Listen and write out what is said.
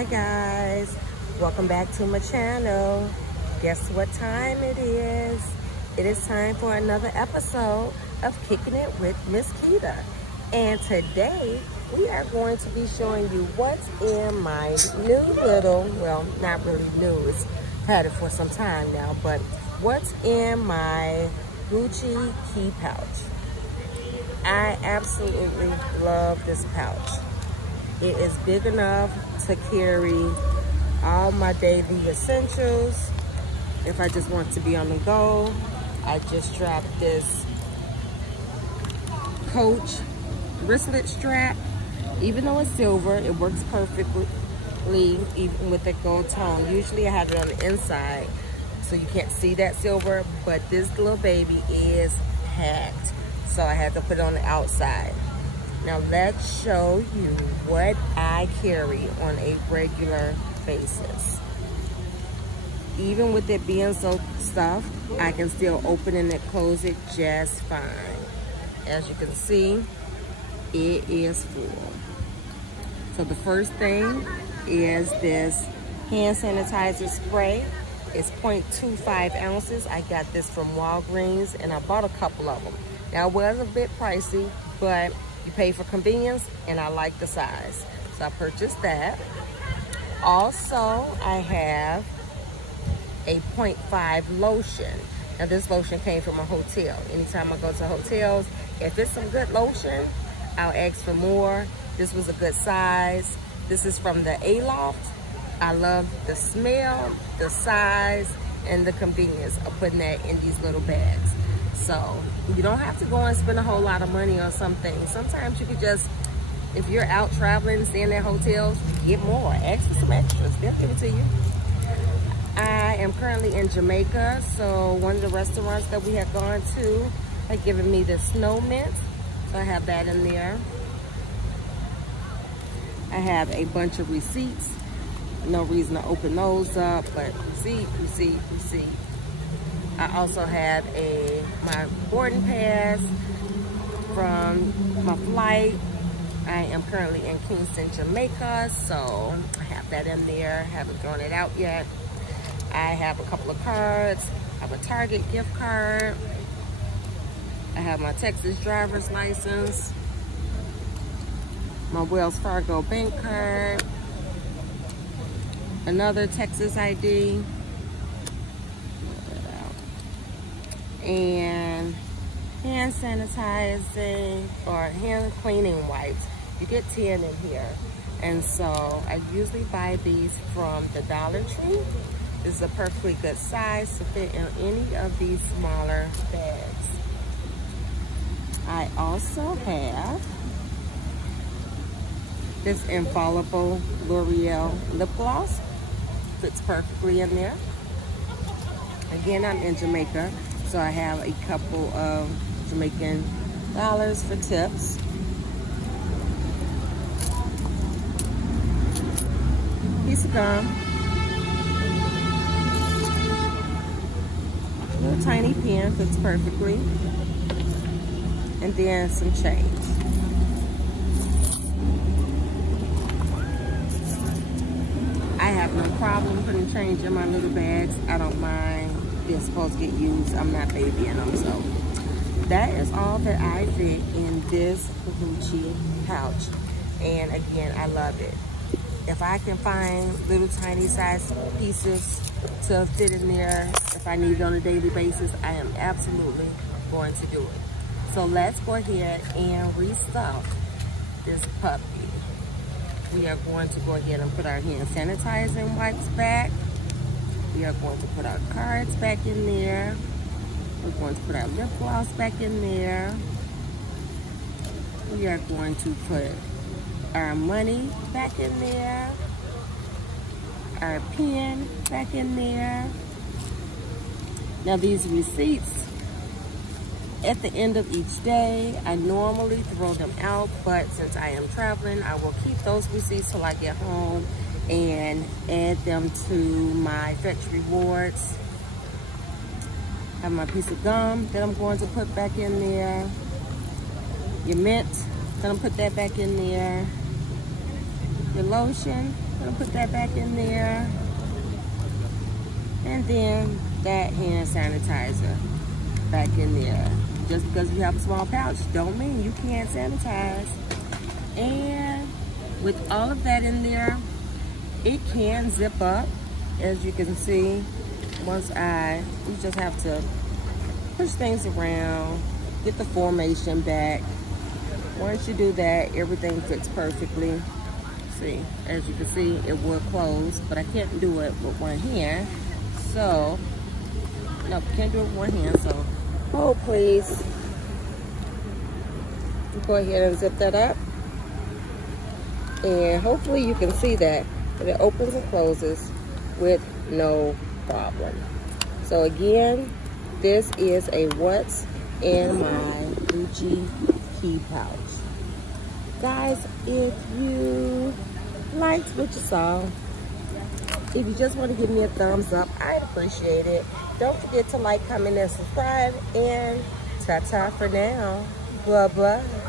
Hi guys, welcome back to my channel. Guess what time it is? It is time for another episode of Kicking It with Miss Keita. And today we are going to be showing you what's in my new little, well, not really new, it's had it for some time now, but what's in my Gucci Key Pouch. I absolutely love this pouch. It is big enough to carry all my daily essentials. If I just want to be on the go, I just strap this Coach wristlet strap. Even though it's silver, it works perfectly even with the gold tone. Usually I have it on the inside so you can't see that silver, but this little baby is packed, so I had to put it on the outside. Now let's show you what I carry on a regular basis. Even with it being so stuffed, I can still open it and close it just fine. As you can see, it is full. So the first thing is this hand sanitizer spray. It's 0.25 ounces. I got this from Walgreens and I bought a couple of them. Now it was a bit pricey, but you pay for convenience and I like the size. So I purchased that. Also, I have a 0.5 lotion. Now this lotion came from a hotel. Anytime I go to hotels, if it's some good lotion, I'll ask for more. This was a good size. This is from the Aloft. I love the smell, the size, and the convenience of putting that in these little bags. So you don't have to go and spend a whole lot of money on something. Sometimes you could just, if you're out traveling, staying at hotels, get more, ask for some extras, they'll give it to you. I am currently in Jamaica, so one of the restaurants that we have gone to had given me the snow mint, so I have that in there. I have a bunch of receipts. No reason to open those up, but receipt. I also have my boarding pass from my flight. I am currently in Kingston, Jamaica, so I have that in there. Haven't thrown it out yet. I have a couple of cards. I have a Target gift card. I have my Texas driver's license, my Wells Fargo bank card, another Texas ID, and hand sanitizing or hand cleaning wipes. You get 10 in here. And so I usually buy these from the Dollar Tree. This is a perfectly good size to fit in any of these smaller bags. I also have this Infallible L'Oreal lip gloss. Fits perfectly in there. Again, I'm in Jamaica, so I have a couple of Jamaican dollars for tips. Piece of gum. Little tiny pen, fits perfectly. And then some change. I have no problem putting change in my little bags. I don't mind. They're supposed to get used. I'm not babying them, so that is all that I fit in this Gucci pouch. And again, I love it. If I can find little tiny size pieces to fit in there, if I need it on a daily basis, I am absolutely going to do it. So let's go ahead and restuff this puppy. We are going to go ahead and put our hand sanitizing wipes back. We are going to put our cards back in there. We're going to put our lip gloss back in there. We are going to put our money back in there. Our pen back in there. Now these receipts, at the end of each day, I normally throw them out, but since I am traveling, I will keep those receipts till I get home and add them to my Fetch Rewards. I have my piece of gum that I'm going to put back in there. Your mint, gonna put that back in there. Your lotion, gonna put that back in there. And then that hand sanitizer back in there. Just because you have a small pouch don't mean you can't sanitize. And with all of that in there, it can zip up. As you can see, you just have to push things around, get the formation back. Once you do that, everything fits perfectly. See, as you can see, it will close, but I can't do it with one hand. So, no, can't do it with one hand, so hold please. Go ahead and zip that up. And hopefully you can see that it opens and closes with no problem. So again, this is a what's in my Gucci Key Pouch. Guys, if you liked what you saw, if you just want to give me a thumbs up, I'd appreciate it. Don't forget to like, comment, and subscribe. And ta-ta for now. Bye-bye.